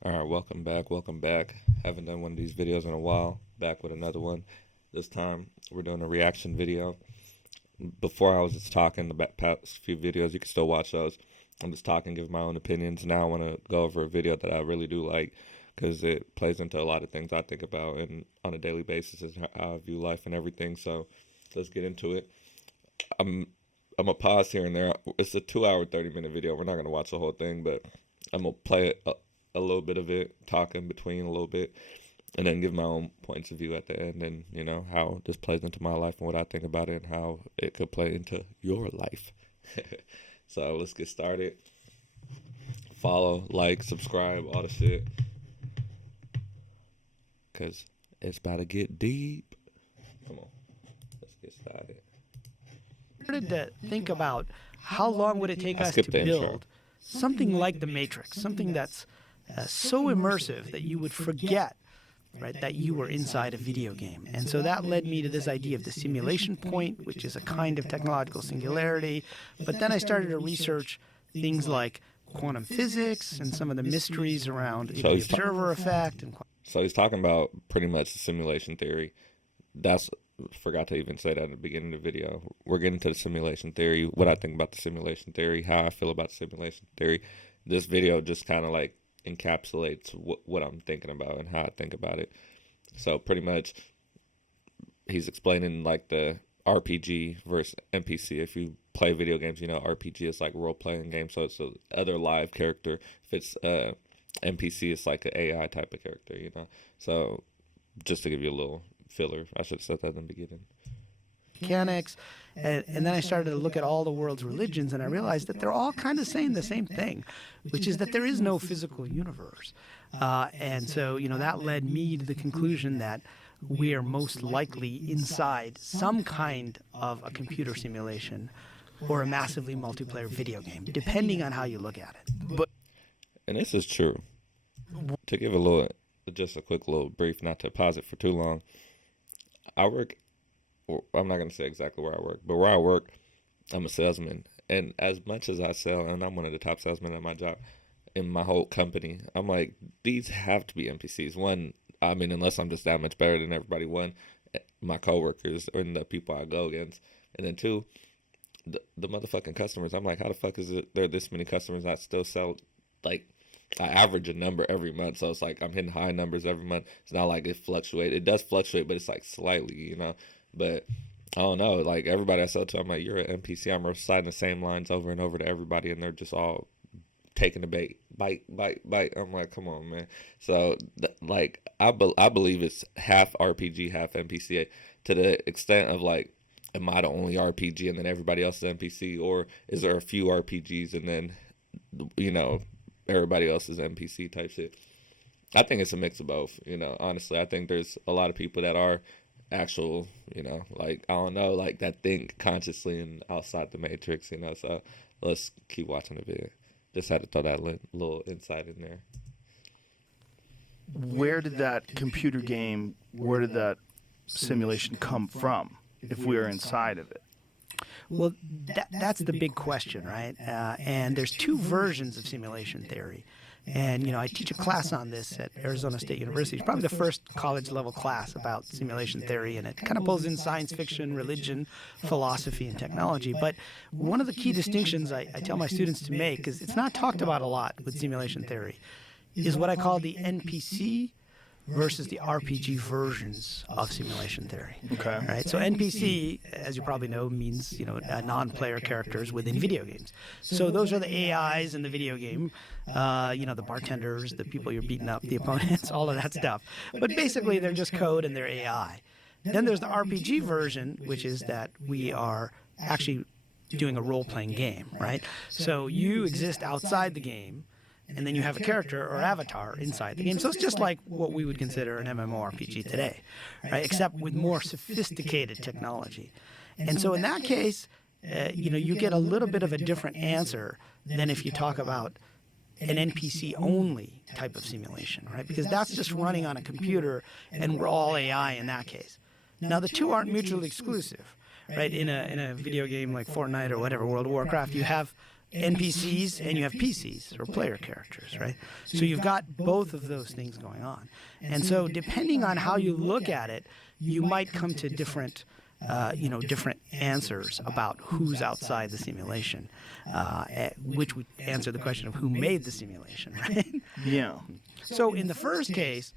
All right, welcome back. Welcome back. Haven't done one of these videos in a while. Back with another one. This time we're doing a reaction video. Before I was just talking the past few videos, you can still watch those. I'm just talking, give my own opinions. Now I want to go over a video that I really do like because it plays into a lot of things I think about and on a daily basis is how I view life and everything. So let's get into it. I'm gonna pause here and there. It's a 2 hour 30-minute video. We're not gonna watch the whole thing, but I'm gonna play it a little bit of it, talk in between a little bit, and then give my own points of view at the end, and how this plays into my life and what I think about it and how it could play into your life. So let's get started. Follow, like, subscribe, all the shit, cause it's about to get deep. Come on, let's get started. Started to think about how long would it take us to build something like the Matrix, something that's so immersive that you would forget, right, that you were inside a video game. And so that led me to this idea of the simulation point, which is a kind of technological singularity. But then I started to research things like quantum physics and some of the mysteries around the observer effect. So he's talking about pretty much the simulation theory. Forgot to even say that at the beginning of the video. We're getting to the simulation theory, what I think about the simulation theory, how I feel about the simulation theory. This video just kind of like encapsulates what I'm thinking about and how I think about it. So pretty much he's explaining like the RPG versus NPC. If you play video games, RPG is like role-playing game, so it's a other live character. If it's NPC, it's like an AI type of character, So just to give you a little filler, I should have said that in the beginning. Mechanics, and then I started to look at all the world's religions, and I realized that they're all kind of saying the same thing, which is that there is no physical universe. And so, that led me to the conclusion that we are most likely inside some kind of a computer simulation or a massively multiplayer video game, depending on how you look at it. And this is true. To give just a quick little brief, not to pause it for too long. I'm not going to say exactly where I work, but where I work, I'm a salesman. And as much as I sell, and I'm one of the top salesmen at my job, in my whole company, I'm like, these have to be NPCs. One, I mean, unless I'm just that much better than everybody. One, my coworkers and the people I go against. And then two, the motherfucking customers. I'm like, how the fuck is it there are this many customers I still sell, like, I average a number every month, so it's like I'm hitting high numbers every month. It's not like it fluctuates. It does fluctuate, but it's like slightly, But I don't know. Like everybody I sell to, I'm like, you're an NPC. I'm reciting the same lines over and over to everybody, and they're just all taking the bait, bite, bite, bite. I'm like, come on, man. So I believe it's half RPG, half NPC, to the extent of like, am I the only RPG and then everybody else is NPC, or is there a few RPGs and then everybody else is NPC type shit? I think it's a mix of both, honestly. I think there's a lot of people that are actual, like, I don't know, like that think consciously and outside the matrix, so let's keep watching the video. Just had to throw that little insight in there. Where did that computer game, where did that simulation come from if we are inside of it? Well, that's the big question, right? And there's two versions of simulation theory. And, I teach a class on this at Arizona State University. It's probably the first college-level class about simulation theory, and it kind of pulls in science fiction, religion, philosophy, and technology. But one of the key distinctions I tell my students to make, because it's not talked about a lot with simulation theory, is what I call the NPC versus the RPG versions of simulation theory. Okay. Right. So NPC, as you probably know, means non-player characters within video games. So those are the AIs in the video game. The bartenders, the people you're beating up, the opponents, all of that stuff. But basically, they're just code and they're AI. Then there's the RPG version, which is that we are actually doing a role-playing game, right? So you exist outside the game, and then you have a character or avatar inside the game. So it's just like what we would consider an MMORPG today, right? Except with more sophisticated technology. And so in that case, you get a little bit of a different answer than if you talk about an NPC-only type of simulation, right? Because that's just running on a computer, and we're all AI in that case. Now, the two aren't mutually exclusive, right? In a video game like Fortnite or whatever, World of Warcraft, you have NPCs and you have PCs or player characters, right? So you've got both of those things going on. And so depending on how you look at it, you might come to different different answers about who's outside the simulation, which would answer the question of who made the simulation, right? Yeah. So in the first case,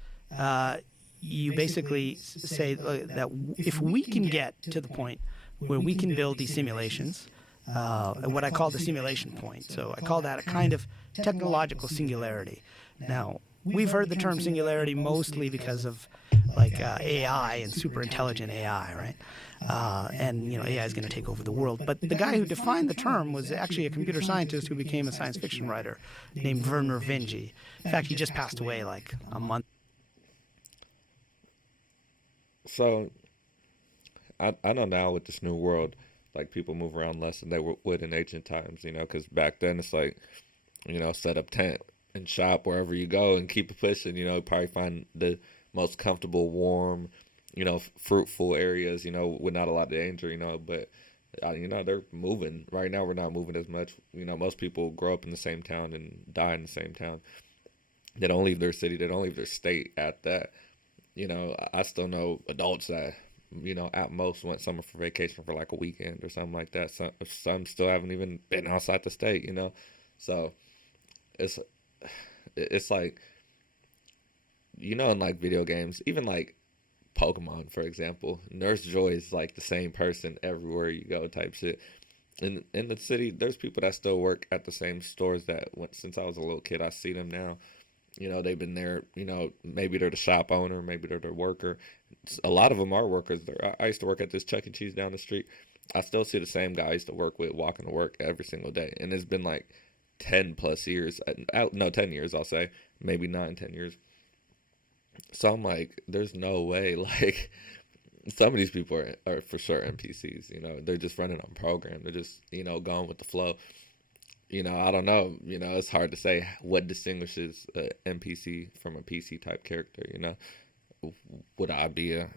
you basically say that if we can get to the point where we can build these simulations, what I call the simulation point. So I call that a kind of technological singularity. Now, we've heard the term singularity mostly because of like AI and super intelligent AI, right? And AI is going to take over the world. But the guy who defined the term was actually a computer scientist who became a science fiction writer named Werner Vinge. In fact, he just passed away like a month. So I know now with this new world, like people move around less than they would in ancient times, because back then it's like, set up tent and shop wherever you go and keep it pushing, probably find the most comfortable, warm, fruitful areas, with not a lot of danger, but, they're moving. Right now we're not moving as much. Most people grow up in the same town and die in the same town. They don't leave their city. They don't leave their state at that. I still know adults that, at most went somewhere for vacation for like a weekend or something like that. Some still haven't even been outside the state, So it's like, in like video games, even like Pokemon, for example, Nurse Joy is like the same person everywhere you go type shit. In the city, there's people that still work at the same stores that since I was a little kid. I see them now. They've been there, maybe they're the shop owner, maybe they're the worker. A lot of them are workers. I used to work at this Chuck E. Cheese down the street. I still see the same guy I used to work with walking to work every single day. And it's been like 10 plus years. No, 10 years, I'll say. Maybe 9, 10 years. So I'm like, there's no way. Like, some of these people are for sure NPCs. They're just running on program. They're just, going with the flow. I don't know. It's hard to say what distinguishes an NPC from a PC type character. Would I be a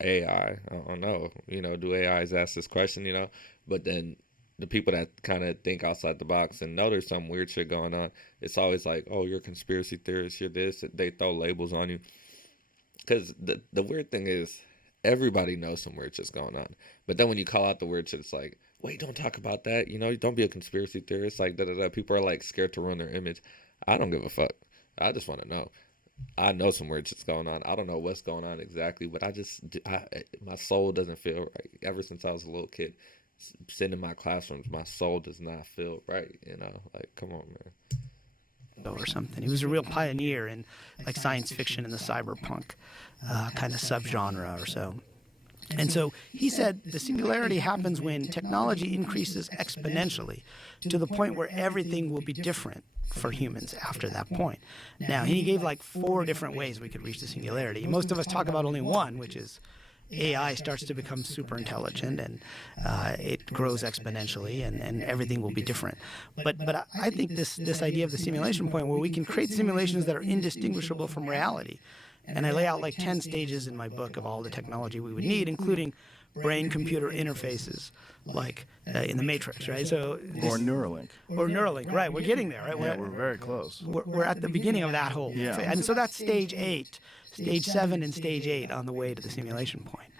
AI? I don't know. Do AIs ask this question? But then the people that kind of think outside the box and know there's some weird shit going on, it's always like, oh, you're a conspiracy theorist. You're this. They throw labels on you. Because the weird thing is, everybody knows some weird shit's going on. But then when you call out the weird shit, it's like, wait, don't talk about that. Don't be a conspiracy theorist. Like, da-da-da. People are, like, scared to ruin their image. I don't give a fuck. I just want to know. I know some weird shit's going on. I don't know what's going on exactly, but my soul doesn't feel right. Ever since I was a little kid, sitting in my classrooms, my soul does not feel right. Like, come on, man. Or something. He was a real pioneer in, like, science fiction and the cyberpunk kind of subgenre or so. And so he said the singularity happens when technology increases exponentially to the point where everything will be different for humans after that point. Now, he gave like 4 different ways we could reach the singularity. Most of us talk about only one, which is AI starts to become super intelligent and it grows exponentially and everything will be different. But I think this idea of the simulation point where we can create simulations that are indistinguishable from reality. And I lay out like 10 stages in my book of all the technology we would need, including brain-computer interfaces, like in the Matrix, right? So Or Neuralink. Or Neuralink, right? We're getting there, right? Yeah, we're very close. We're at the beginning of that whole Yeah. phase. And so that's stage 8, stage 7 and stage 8 on the way to the simulation point.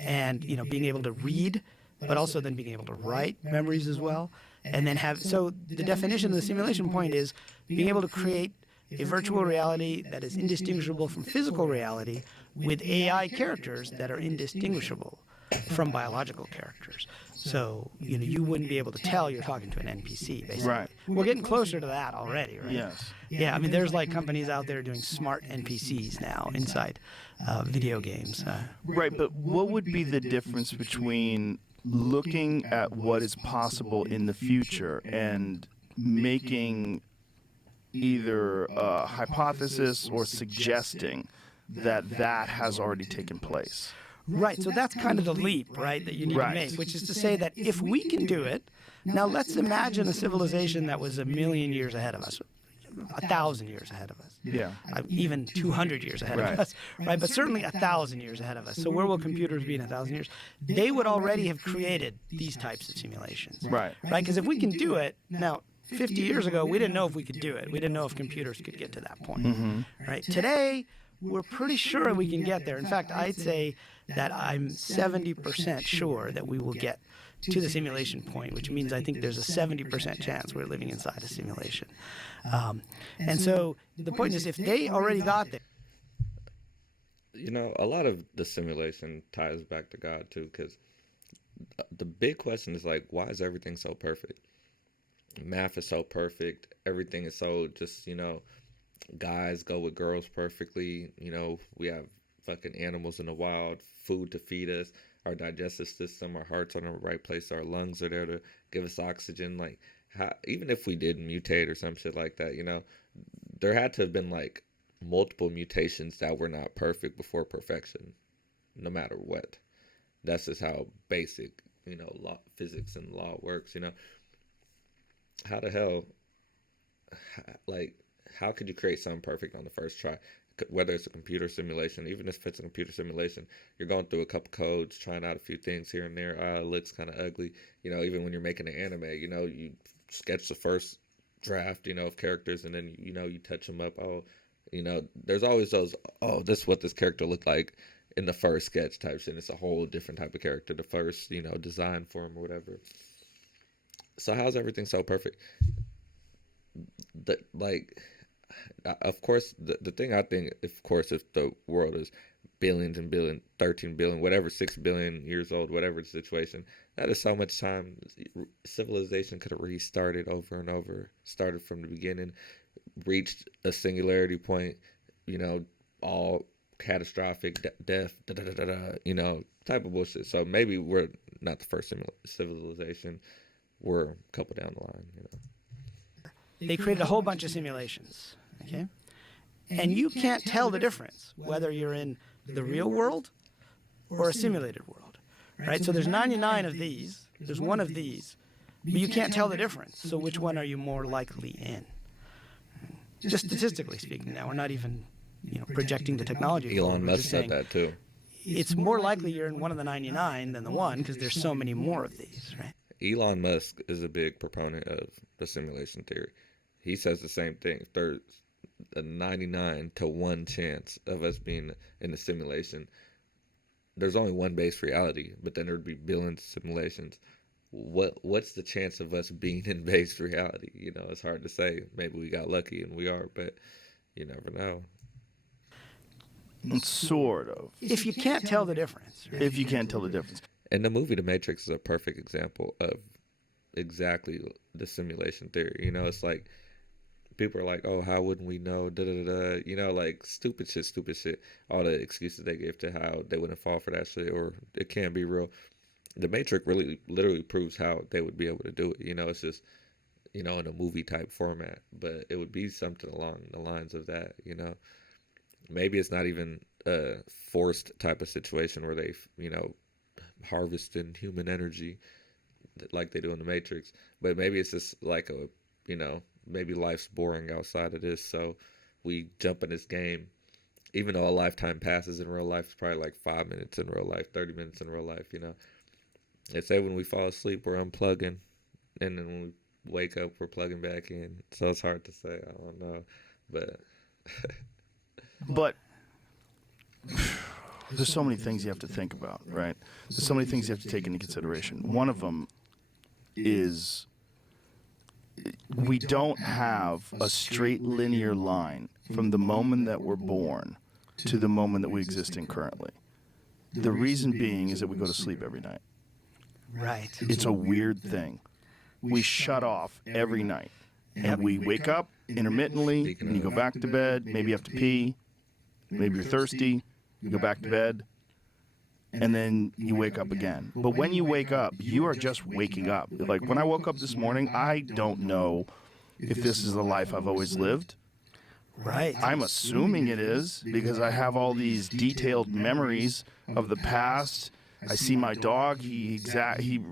And, being able to read, but also then being able to write memories as well. And then so the definition of the simulation point is being able to create a virtual reality that is indistinguishable from physical reality with AI characters that are indistinguishable from biological characters. So, you wouldn't be able to tell you're talking to an NPC, basically. Right. We're getting closer to that already, right? Yes. Yeah, I mean, there's like companies out there doing smart NPCs now inside video games. Right, but what would be the difference between looking at what is possible in the future and making either a hypothesis or suggesting that has already taken place? Right, so that's kind of the leap, right, that you need to make, which is to say that if we can do it, now let's imagine a civilization that was 1 million years ahead of us. 1,000 years ahead of us. Yeah. Even 200 years ahead Right. of us, right? But certainly 1,000 years ahead of us. So where will computers be in 1,000 years? They would already have created these types of simulations, Right. right? Because if we can do it now, 50 years ago, we didn't know if we could do it. We didn't know if computers could get to that point, right? Today, we're pretty sure we can get there. In fact, I'd say that I'm 70% sure that we will get to the simulation point, which means I think there's a 70% chance we're living inside a simulation. And so the point is, if they already got there. You know, a lot of the simulation ties back to God too, because the big question is like, why is everything so perfect? Math is so perfect. Everything is so just, you know, guys go with girls perfectly. You know, we have fucking animals in the wild, food to feed us, our digestive system, our heart's on the right place, our lungs are there to give us oxygen. Like, even if we did mutate or some shit like that, you know, there had to have been like multiple mutations that were not perfect before perfection, no matter what. That's just how basic, you know, law, physics and law works, you know. How the hell, like, how could you create something perfect on the first try? Whether it's a computer simulation, even if it's a computer simulation, you're going through a couple codes, trying out a few things here and there. It looks kind of ugly. You know, even when you're making an anime, you know, you sketch the first draft, you know, of characters, and then, you know, you touch them up. Oh, you know, there's always those, oh, this is what this character looked like in the first sketch type shit. It's a whole different type of character, the first, you know, design for him or whatever. So how's everything so perfect? Like, of course, the thing I think, of course, if the world is billions and billions, 13 billion, whatever, 6 billion years old, whatever the situation, that is so much time. Civilization could have restarted over and over, started from the beginning, reached a singularity point, you know, all catastrophic death, you know, type of bullshit. So maybe we're not the first civilization. We're a couple down the line, you know. They created a whole bunch of simulations, okay? And you can't tell the difference whether you're in the real world or a simulated world, right? So there's 99 of these, there's one of these, but you can't tell the difference. So which one are you more likely in? Just statistically speaking now, we're not even, you know, projecting the technology. Elon Musk said that too. It's more likely you're in one of the 99 than the one because there's so many more of these, right? Elon Musk is a big proponent of the simulation theory. He says the same thing. There's a 99 to 1 chance of us being in a simulation. There's only one base reality, but then there'd be billions of simulations. What's the chance of us being in base reality? You know, it's hard to say. Maybe we got lucky and we are, but you never know. Sort of. If you can't tell the difference. Right? If you can't tell the difference. And the movie The Matrix is a perfect example of exactly the simulation theory. You know, it's like people are like, oh, how wouldn't we know? Da da da. You know, like stupid shit. All the excuses they give to how they wouldn't fall for that shit, or it can't be real. The Matrix really, literally proves how they would be able to do it. You know, it's just, you know, in a movie type format, but it would be something along the lines of that. You know, maybe it's not even a forced type of situation where they, you know, harvesting human energy like they do in the Matrix, but maybe it's just like a, you know, maybe life's boring outside of this, so we jump in this game, even though a lifetime passes in real life. It's probably like 5 minutes in real life, 30 minutes in real life, you know. They say when we fall asleep we're unplugging, and then when we wake up we're plugging back in, so it's hard to say. I don't know, but there's so many things you have to think about, right? There's so many things you have to take into consideration. One of them is we don't have a straight linear line from the moment that we're born to the moment that we exist in currently. The reason being is that we go to sleep every night. Right. It's a weird thing. We shut off every night, and we wake up intermittently, and you go back to bed, maybe you have to pee, maybe you're thirsty, you go back to bed, and then you wake up again. But when you wake up, you are just waking up. Like when I woke up this morning, I don't know if this is the life I've always lived. Right. I'm assuming it is because I have all these detailed memories of the past. I see my dog, he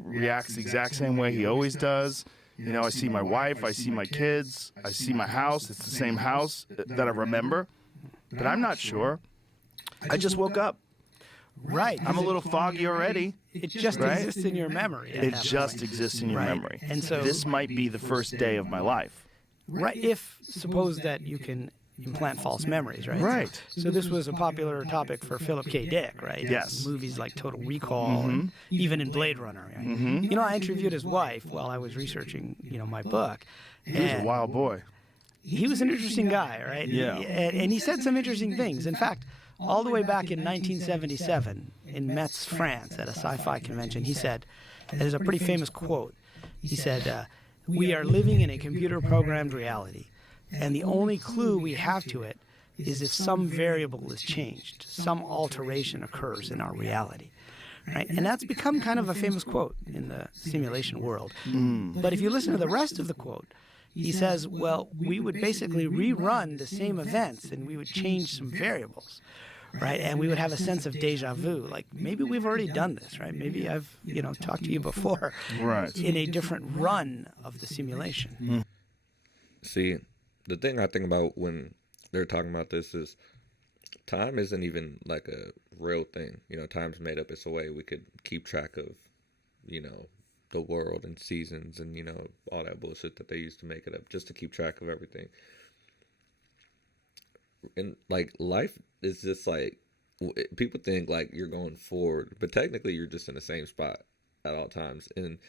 reacts the exact same way he always does. You know, I see my wife, I see my kids, I see my house. It's the same house that I remember, but I'm not sure. I just woke up. Right. I'm a little foggy already. It just Right? exists in your memory. at It that just point. exists in your Right. memory. And so This might be the first day of my life. Right. If suppose that you can implant false memories, right? Right. So this was a popular topic for Philip K. Dick, right? Yes. Movies like Total Recall, and even in Blade Runner. Right? You know, I interviewed his wife while I was researching, my book. He was a wild boy. He was an interesting guy, right? Yeah. And he said some interesting things. In fact, all the way back in 1977 in Metz, France, at a sci-fi convention, he said, there's a pretty famous quote. He said, "We are living in a computer-programmed reality, and the only clue we have to it is if some variable is changed, some alteration occurs in our reality." Right? And that's become kind of a famous quote in the simulation world. But if you listen to the rest of the quote, he says, well, we would basically rerun the same events and we would change some variables, right? And we would have a sense of deja vu, like maybe we've already done this, right? Maybe I've, talked to you before, Right. in a different run of the simulation. See, the thing I think about when they're talking about this is time isn't even like a real thing. Time's made up. It's a way we could keep track of, the world and seasons and, all that bullshit that they used to make it up just to keep track of everything. And like life is just like, people think like you're going forward, but technically you're just in the same spot at all times in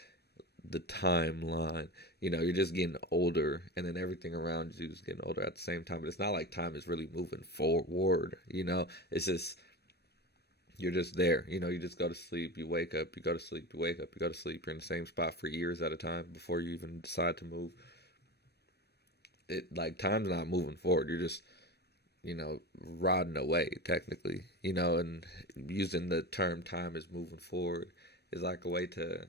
the timeline. You're just getting older, and then everything around you is getting older at the same time. But it's not like time is really moving forward. It's just, you're just there. You just go to sleep, you wake up, you go to sleep, you wake up, you go to sleep. You're in the same spot for years at a time before you even decide to move. Time's not moving forward. You're just, rotting away technically. And using the term time is moving forward is like a way to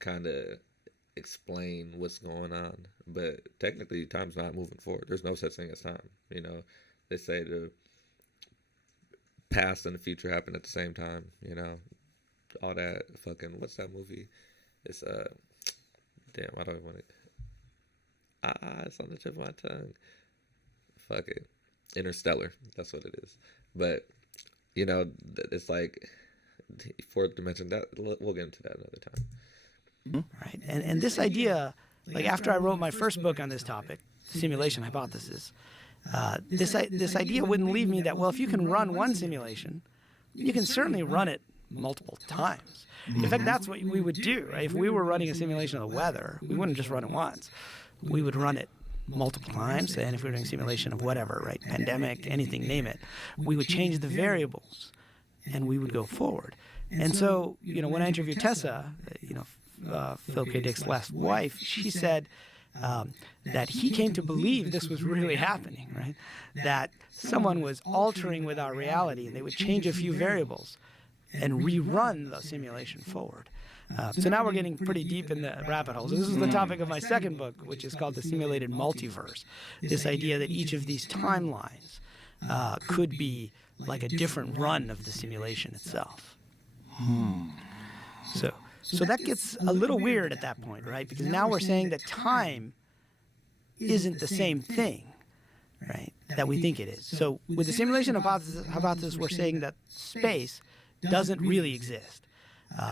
kind of explain what's going on. But technically time's not moving forward. There's no such thing as time. They say the past and the future happen at the same time. All that fucking, what's that movie? It's damn, I don't even want to, it's on the tip of my tongue. Fuck it, Interstellar, that's what it is. But it's like fourth dimension. That we'll get into that another time. Right. And this idea, like after I wrote my first book on this topic, Simulation Hypothesis, this idea wouldn't leave me that, well, if you can run one simulation, you can certainly run it multiple times. In fact, that's what we would do, right? If we were running a simulation of the weather, we wouldn't just run it once. We would run it multiple times. And if we were doing simulation of whatever, right, pandemic, anything, name it, we would change the variables and we would go forward. And so, when I interviewed Tessa, Phil K. Dick's last wife, she said that he came to believe this was really happening, right? That someone was altering with our reality and they would change a few variables and rerun the simulation forward. So now we're getting pretty deep in the rabbit holes. This is the topic of my second book, which is called The Simulated Multiverse. This idea that each of these timelines could be like a different run of the simulation itself. So that gets a little weird at that point, right? Because now we're saying that time isn't the same thing, right, that we think it is. So with the simulation hypothesis, we're saying that space doesn't really exist.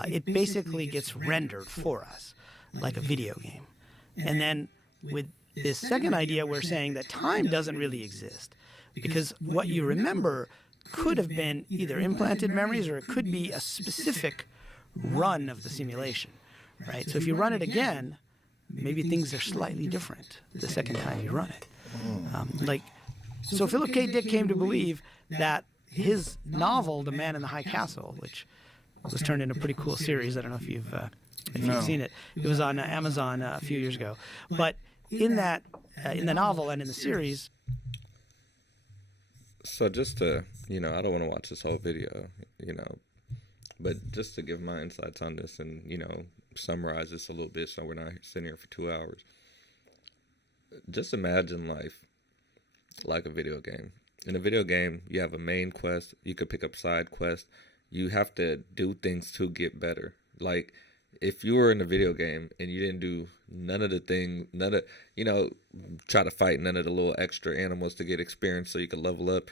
It basically gets rendered for us, like a video game. And then with this second idea, we're saying that time doesn't really exist, because what you remember could have been either implanted memories or it could be a specific run of the simulation, right? So if you run it again, maybe things are slightly different the second time you run it. So Philip K. Dick came to believe that his novel, The Man in the High Castle, which was turned into a pretty cool series. I don't know if you've seen it. It was on Amazon a few years ago. But in that, in the novel and in the series. So just to, I don't want to watch this whole video, but just to give my insights on this and, summarize this a little bit so we're not sitting here for 2 hours. Just imagine life like a video game. In a video game, you have a main quest. You could pick up side quests. You have to do things to get better. Like, if you were in a video game and you didn't do none of the things, none of, you know, try to fight none of the little extra animals to get experience so you could level up,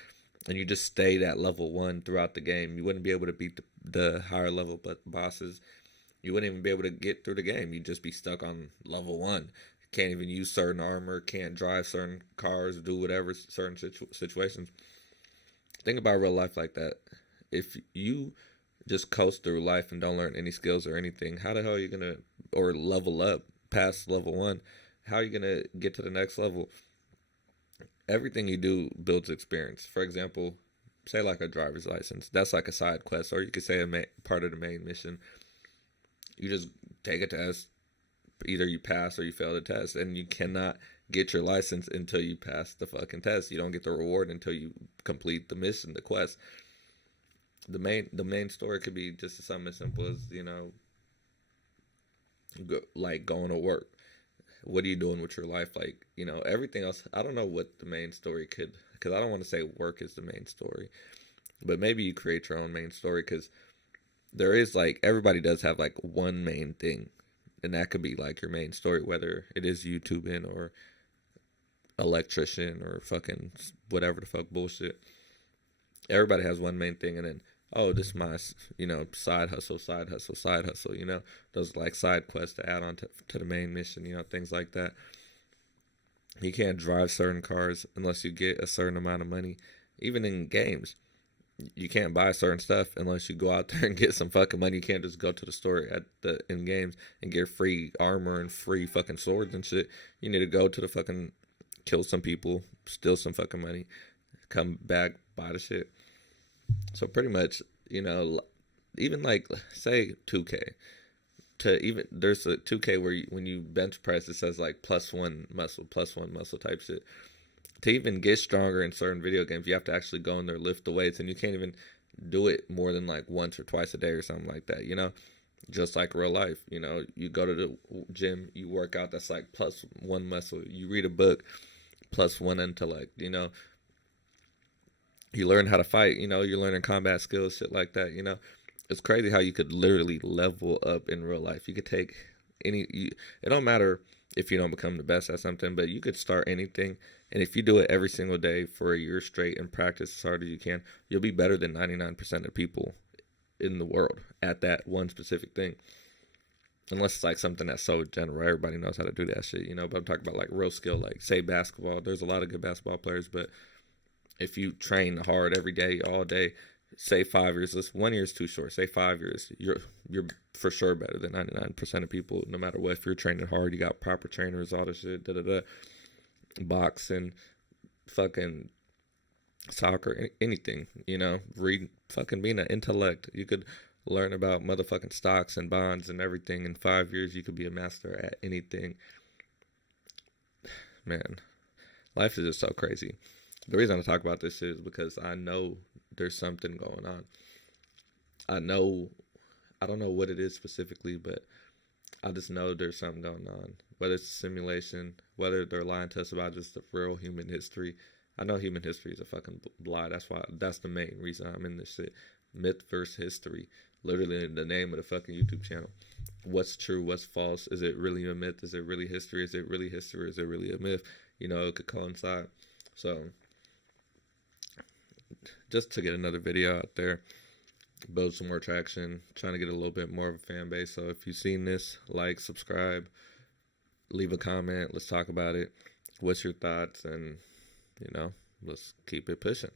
and you just stayed at level 1 throughout the game, you wouldn't be able to beat the higher level bosses. You wouldn't even be able to get through the game. You'd just be stuck on level 1. Can't even use certain armor, can't drive certain cars, do whatever certain situations. Think about real life like that. If you just coast through life and don't learn any skills or anything, how the hell are you gonna, or level up past level 1? How are you gonna get to the next level? Everything you do builds experience. For example, say like a driver's license. That's like a side quest, or you could say part of the main mission. You just take a test. Either you pass or you fail the test, and you cannot get your license until you pass the fucking test. You don't get the reward until you complete the mission, the quest. The main story could be just something as simple as, you know, like going to work. What are you doing with your life? Like, you know, everything else. I don't know what the main story could, because I don't want to say work is the main story, but maybe you create your own main story, because there is, like, everybody does have like one main thing, and that could be like your main story, whether it is YouTubing or electrician or fucking whatever the fuck bullshit. Everybody has one main thing, and then, oh, this is my, you know, side hustle, you know, those like side quests to add on to the main mission, you know, things like that. You can't drive certain cars unless you get a certain amount of money. Even in games, you can't buy certain stuff unless you go out there and get some fucking money. You can't just go to the store in games and get free armor and free fucking swords and shit. You need to go to the fucking, kill some people, steal some fucking money, come back, buy the shit. So pretty much, you know, even like, say 2K, there's a 2K where when you bench press, it says like +1 muscle type shit. To even get stronger in certain video games, you have to actually go in there, lift the weights, and you can't even do it more than like once or twice a day or something like that, you know? Just like real life, you know, you go to the gym, you work out, that's like +1 muscle. You read a book, +1 intellect, you know? You learn how to fight, you know, you're learning combat skills, shit like that, you know? It's crazy how you could literally level up in real life. You could take it don't matter if you don't become the best at something, but you could start anything, and if you do it every single day for a year straight and practice as hard as you can, you'll be better than 99% of people in the world at that one specific thing. Unless it's like something that's so general, everybody knows how to do that shit, you know? But I'm talking about like real skill, like say basketball. There's a lot of good basketball players, but if you train hard every day, all day, say 5 years, 1 year is too short, say 5 years, you're for sure better than 99% of people, no matter what. If you're training hard, you got proper trainers, all this shit, boxing, fucking soccer, anything, you know, read, fucking being an intellect. You could learn about motherfucking stocks and bonds and everything. In 5 years, you could be a master at anything. Man, life is just so crazy. The reason I talk about this is because I know there's something going on. I don't know what it is specifically, but I just know there's something going on. Whether it's a simulation, whether they're lying to us about just the real human history. I know human history is a fucking lie. That's the main reason I'm in this shit. Myth versus history. Literally the name of the fucking YouTube channel. What's true? What's false? Is it really a myth? Is it really history? Is it really history? Is it really a myth? You know, it could coincide. So, just to get another video out there, build some more traction, trying to get a little bit more of a fan base. So if you've seen this, like, subscribe, leave a comment, let's talk about it. What's your thoughts? And, you know, let's keep it pushing.